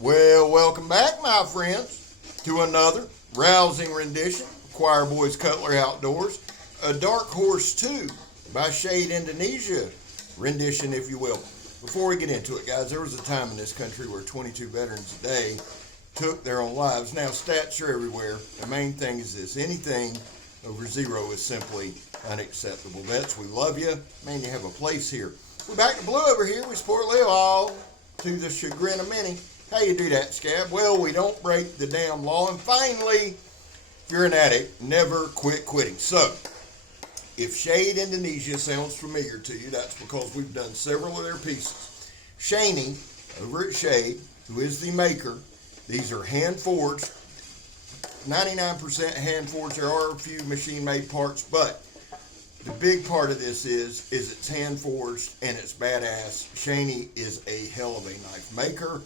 Well, welcome back, my friends, to another rousing rendition of Choir Boys Cutlery Outdoors, a Darkhorse 2 by Shade Indonesia rendition, if you will. Before we get into it, guys, there was a time in this country where 22 veterans a day took their own lives. Now, stats are everywhere. The main thing is this: anything over zero is simply unacceptable. Vets, we love you. Man, you have a place here. We're back to blue over here. We support Leo, all to the chagrin of many. How you do that, Scab? Well, we don't break the damn law. And finally, if you're an addict, never quit quitting. So, if Shade Indonesia sounds familiar to you, that's because we've done several of their pieces. Shany, over at Shade, who is the maker, these are hand-forged, 99% hand-forged. There are a few machine-made parts, but the big part of this is it's hand-forged and it's badass. Shany is a hell of a knife maker,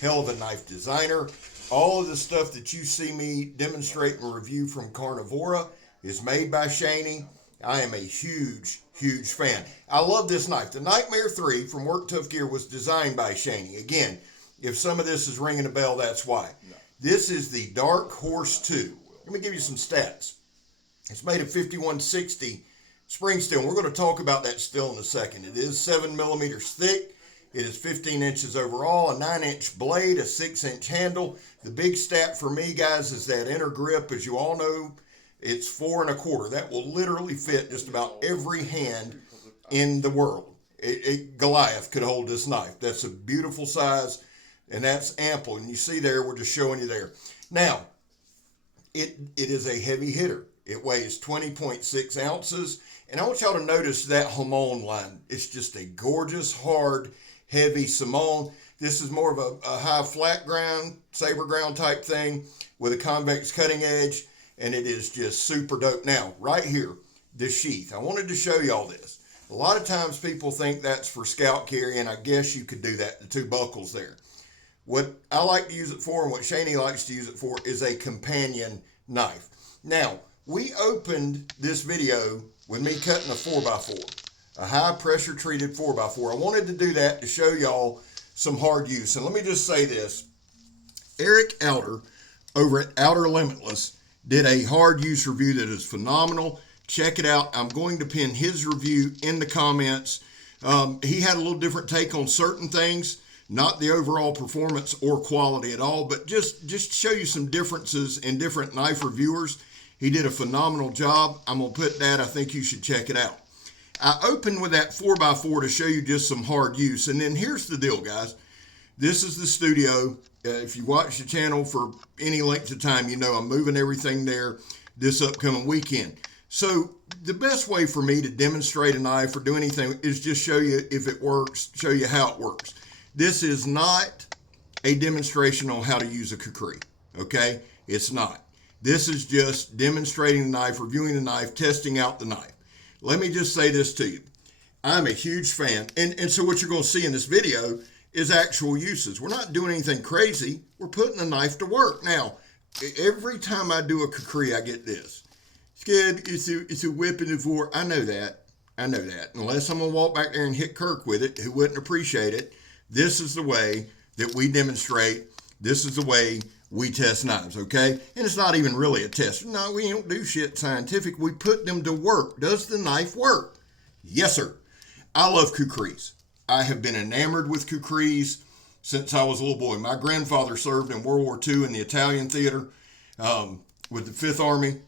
hell of a knife designer. All of the stuff that you see me demonstrate and review from Carnivora is made by Shany. I am a huge, huge fan. I love this knife. The Nightmare 3 from Work Tough Gear was designed by Shany. Again, if some of this is ringing a bell, that's why. No. This is the Darkhorse 2. Let me give you some stats. It's made of 5160 spring steel. And we're going to talk about that steel in a second. It is 7 millimeters thick. It is 15 inches overall, a 9-inch blade, a 6-inch handle. The big stat for me, guys, is that inner grip. As you all know, it's 4 1/4. That will literally fit just about every hand in the world. Goliath could hold this knife. That's a beautiful size, and that's ample. And you see there, we're just showing you there. Now, it is a heavy hitter. It weighs 20.6 ounces. And I want y'all to notice that hamon line. It's just a gorgeous, hard, heavy hamon. This is more of a high flat ground, saber ground type thing with a convex cutting edge. And it is just super dope. Now, right here, the sheath. I wanted to show y'all this. A lot of times people think that's for scout carry, and I guess you could do that, the two buckles there. What I like to use it for and what Shany likes to use it for is a companion knife. Now, we opened this video with me cutting a 4x4, a high pressure treated 4x4. I wanted to do that to show y'all some hard use. And let me just say this. Eric Outer over at Outer Limitless did a hard use review that is phenomenal. Check it out. I'm going to pin his review in the comments. He had a little different take on certain things, not the overall performance or quality at all, but just show you some differences in different knife reviewers. He did a phenomenal job. I'm going to put that. I think you should check it out. I opened with that 4x4 to show you just some hard use. And then here's the deal, guys. This is the studio. If you watch the channel for any length of time, you know I'm moving everything there this upcoming weekend. So the best way for me to demonstrate a knife or do anything is just show you if it works, show you how it works. This is not a demonstration on how to use a kukri, okay? It's not. This is just demonstrating the knife, reviewing the knife, testing out the knife. Let me just say this to you. I'm a huge fan, and so what you're going to see in this video is actual uses. We're not doing anything crazy. We're putting the knife to work. Now, every time I do a kukri, I get this. Scab, it's a weapon of war. I know that. Unless I'm going to walk back there and hit Kirk with it, who wouldn't appreciate it. This is the way that we demonstrate. This is the way we test knives, okay? And it's not even really a test. No, we don't do shit scientific. We put them to work. Does the knife work? Yes, sir. I love kukris. I have been enamored with kukris since I was a little boy. My grandfather served in World War II in the Italian theater with the 5th Army.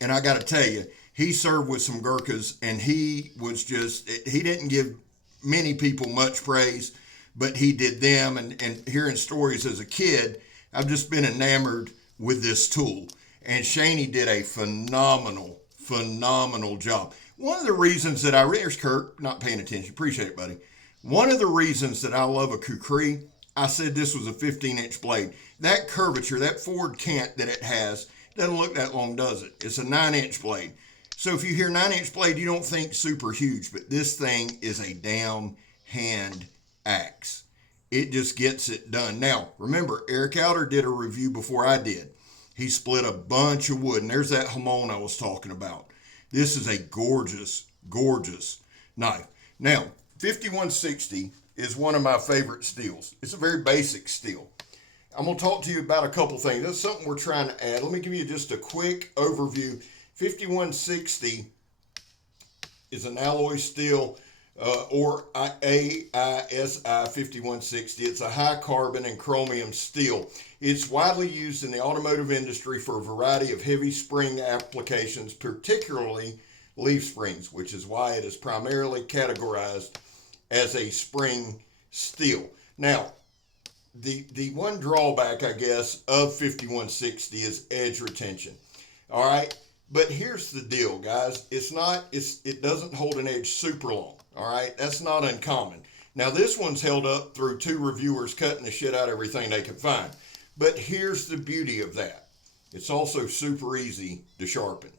And I got to tell you, he served with some Gurkhas, and he didn't give many people much praise, but he did them. And hearing stories as a kid, I've just been enamored with this tool. And Shany did a phenomenal job. One of the reasons that there's Kirk, not paying attention, appreciate it, buddy. One of the reasons that I love a kukri, I said this was a 15-inch blade. That curvature, that forward cant that it has, doesn't look that long, does it? It's a 9-inch blade. So if you hear 9-inch blade, you don't think super huge, but this thing is a damn hand axe. It just gets it done. Now, remember, Eric Outer did a review before I did. He split a bunch of wood, and there's that hamon I was talking about. This is a gorgeous, gorgeous knife. Now, 5160 is one of my favorite steels. It's a very basic steel. I'm going to talk to you about a couple things. That's something we're trying to add. Let me give you just a quick overview. 5160 is an alloy steel, or AISI 5160. It's a high carbon and chromium steel. It's widely used in the automotive industry for a variety of heavy spring applications, particularly leaf springs, which is why it is primarily categorized as a spring steel. Now, the one drawback, I guess, of 5160 is edge retention. All right, but here's the deal, guys. It doesn't hold an edge super long. All right, that's not uncommon. Now, this one's held up through 2 reviewers cutting the shit out of everything they could find. But here's the beauty of that. It's also super easy to sharpen.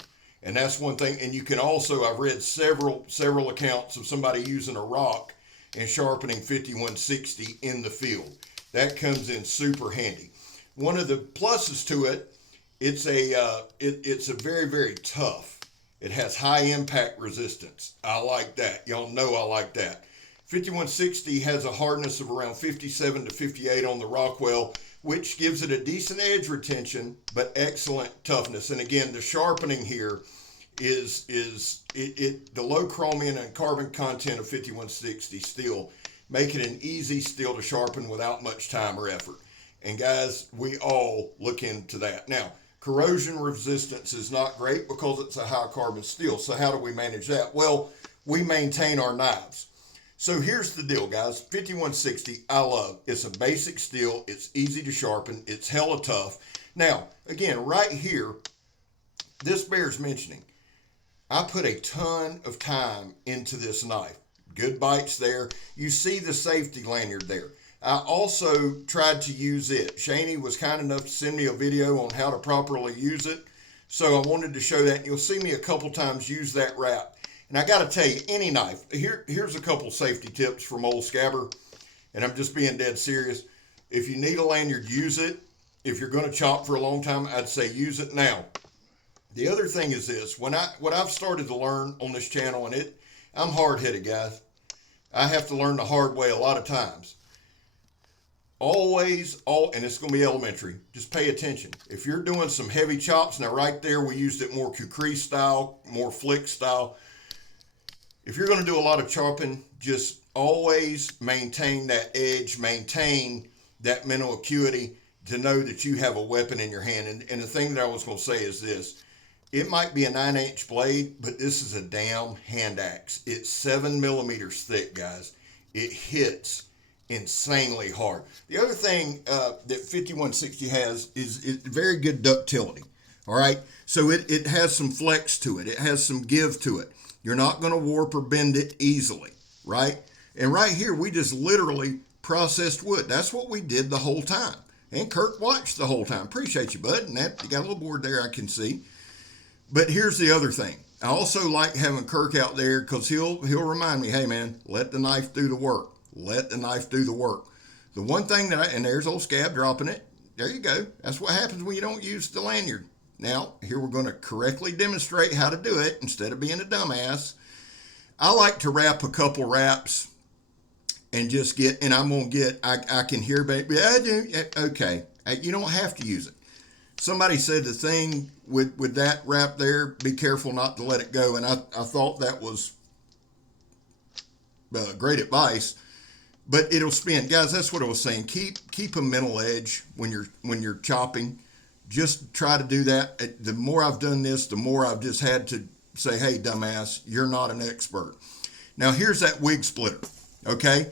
And that's one thing. And you can also, I've read several accounts of somebody using a rock and sharpening 5160 in the field. That comes in super handy. One of the pluses to it, it's a very, very tough. It has high impact resistance. I like that. Y'all know I like that. 5160 has a hardness of around 57 to 58 on the Rockwell, which gives it a decent edge retention, but excellent toughness. And again, the sharpening here is the low chromium and carbon content of 5160 steel make it an easy steel to sharpen without much time or effort. And guys, we all look into that. Now, corrosion resistance is not great because it's a high carbon steel. So how do we manage that? Well, we maintain our knives. So here's the deal, guys. 5160, I love. It's a basic steel. It's easy to sharpen. It's hella tough. Now, again, right here, this bears mentioning. I put a ton of time into this knife. Good bites there. You see the safety lanyard there. I also tried to use it. Shany was kind enough to send me a video on how to properly use it. So I wanted to show that. You'll see me a couple times use that wrap. And I got to tell you, any knife, here's a couple safety tips from old Scabber. And I'm just being dead serious. If you need a lanyard, use it. If you're going to chop for a long time, I'd say use it now. The other thing is this. What I've started to learn on this channel, and I'm hard-headed, guys. I have to learn the hard way a lot of times. And it's going to be elementary. Just pay attention. If you're doing some heavy chops, now right there we used it more kukri style, more flick style. If you're going to do a lot of chopping, just always maintain that edge, maintain that mental acuity to know that you have a weapon in your hand. And the thing that I was going to say is this. It might be a 9-inch blade, but this is a damn hand axe. It's 7 millimeters thick, guys. It hits insanely hard. The other thing that 5160 has is very good ductility. All right, so it has some flex to it. It has some give to it. You're not going to warp or bend it easily, right? And right here, we just literally processed wood. That's what we did the whole time. And Kirk watched the whole time. Appreciate you, bud. And that you got a little board there I can see. But here's the other thing. I also like having Kirk out there because he'll remind me, hey man, let the knife do the work. Let the knife do the work. The one thing and there's old Scab dropping it. There you go. That's what happens when you don't use the lanyard. Now, here we're going to correctly demonstrate how to do it instead of being a dumbass. I like to wrap a couple wraps and just I can hear, baby, okay. You don't have to use it. Somebody said the thing with that wrap there, be careful not to let it go. And I thought that was great advice, but it'll spin. Guys, that's what I was saying. Keep a mental edge when you're chopping. Just try to do that. The more I've done this, the more I've just had to say, hey, dumbass, you're not an expert. Now, here's that wig splitter, okay?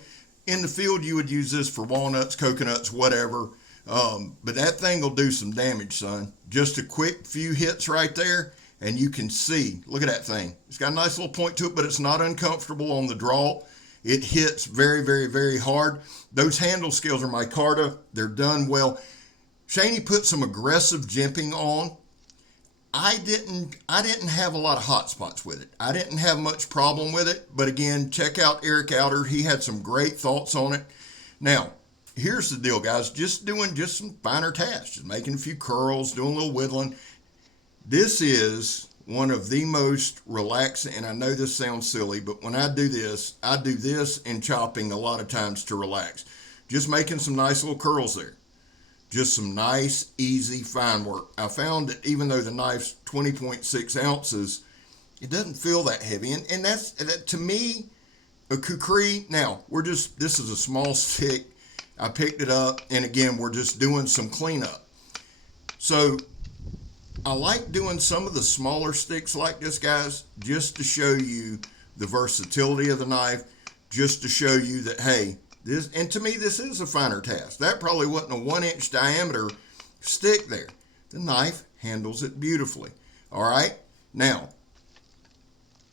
In the field, you would use this for walnuts, coconuts, whatever. But that thing will do some damage, son. Just a quick few hits right there, and you can see. Look at that thing. It's got a nice little point to it, but it's not uncomfortable on the draw. It hits very, very, very hard. Those handle scales are Micarta. They're done well. Shany put some aggressive jimping on. I didn't have a lot of hot spots with it. I didn't have much problem with it. But again, check out Eric Outer. He had some great thoughts on it. Now, here's the deal, guys. Just doing some finer tasks. Just making a few curls, doing a little whittling. This is one of the most relaxing, and I know this sounds silly, but when I do this in chopping a lot of times to relax. Just making some nice little curls there. Just some nice, easy, fine work. I found that even though the knife's 20.6 ounces, it doesn't feel that heavy. And that, to me, a kukri, now, this is a small stick. I picked it up, and again, we're just doing some cleanup. So I like doing some of the smaller sticks like this, guys, just to show you the versatility of the knife, just to show you that, hey, this, and to me, this is a finer task. That probably wasn't a 1-inch diameter stick there. The knife handles it beautifully. All right, now,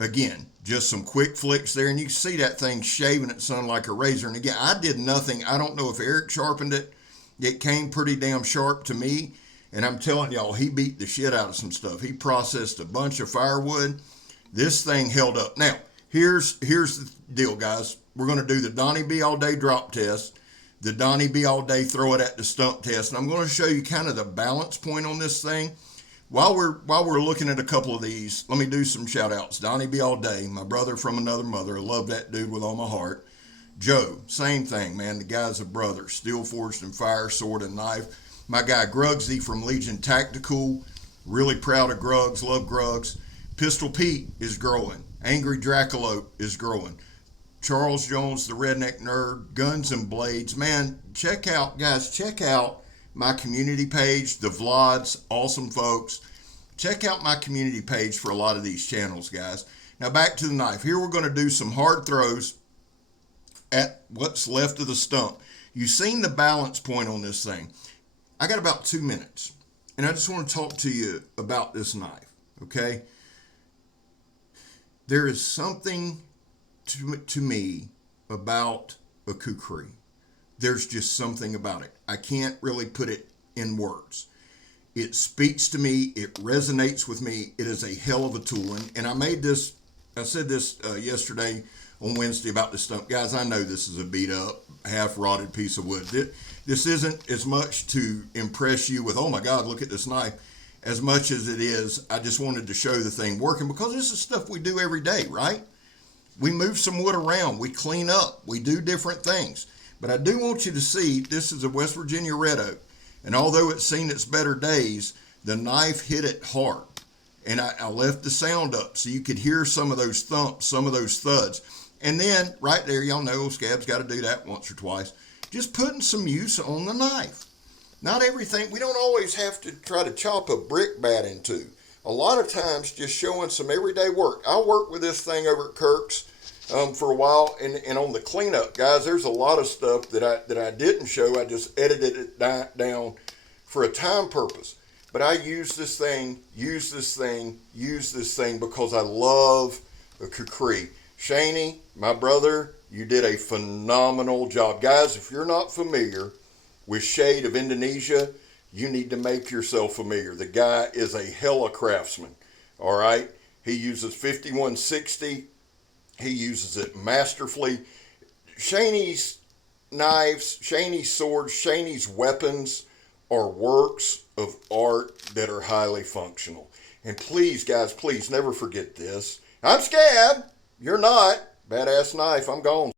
again, just some quick flicks there, and you can see that thing shaving its son like a razor. And again, I did nothing. I don't know if Eric sharpened it. It came pretty damn sharp to me, and I'm telling y'all, he beat the shit out of some stuff. He processed a bunch of firewood. This thing held up. Now, here's the deal, guys. We're going to do the Donnie B all day drop test, the Donnie B all day throw it at the stump test, and I'm going to show you kind of the balance point on this thing. While we're looking at a couple of these, let me do some shout outs. Donnie B all day, my brother from another mother. I love that dude with all my heart. Joe, same thing, man. The guy's a brother. Steel forged and fire, sword and knife. My guy Grugsy from Legion Tactical. Really proud of Grugs, love Grugs. Pistol Pete is growing. Angry Dracolope is growing. Charles Jones, the Redneck Nerd, Guns and Blades. Man, check out my community page, the Vlods, awesome folks. Check out my community page for a lot of these channels, guys. Now back to the knife. Here we're going to do some hard throws at what's left of the stump. You've seen the balance point on this thing. I got about 2 minutes, and I just want to talk to you about this knife, okay? There is something to me about a kukri. There's just something about it. I can't really put it in words. It speaks to me. It resonates with me. It is a hell of a tool. And I said this yesterday on Wednesday about the stump. Guys, I know this is a beat up, half rotted piece of wood. This isn't as much to impress you with, oh my God, look at this knife, as much as it is, I just wanted to show the thing working, because this is stuff we do every day, right? We move some wood around, we clean up, we do different things. But I do want you to see, this is a West Virginia red oak, and although it's seen its better days, the knife hit it hard. And I left the sound up so you could hear some of those thumps, some of those thuds. And then, right there, y'all know Scab's got to do that once or twice. Just putting some use on the knife. Not everything, we don't always have to try to chop a brick bat in two. A lot of times, just showing some everyday work. I worked with this thing over at Kirk's for a while, and on the cleanup, guys, there's a lot of stuff that I didn't show. I just edited it down for a time purpose. But I use this thing because I love a kukri. Shany, my brother, you did a phenomenal job. Guys, if you're not familiar with Shade of Indonesia, you need to make yourself familiar. The guy is a hella craftsman, all right? He uses 5160. He uses it masterfully. Shany's knives, Shany's swords, Shany's weapons are works of art that are highly functional. And please, guys, please never forget this. I'm Scab. You're not. Badass knife. I'm gone.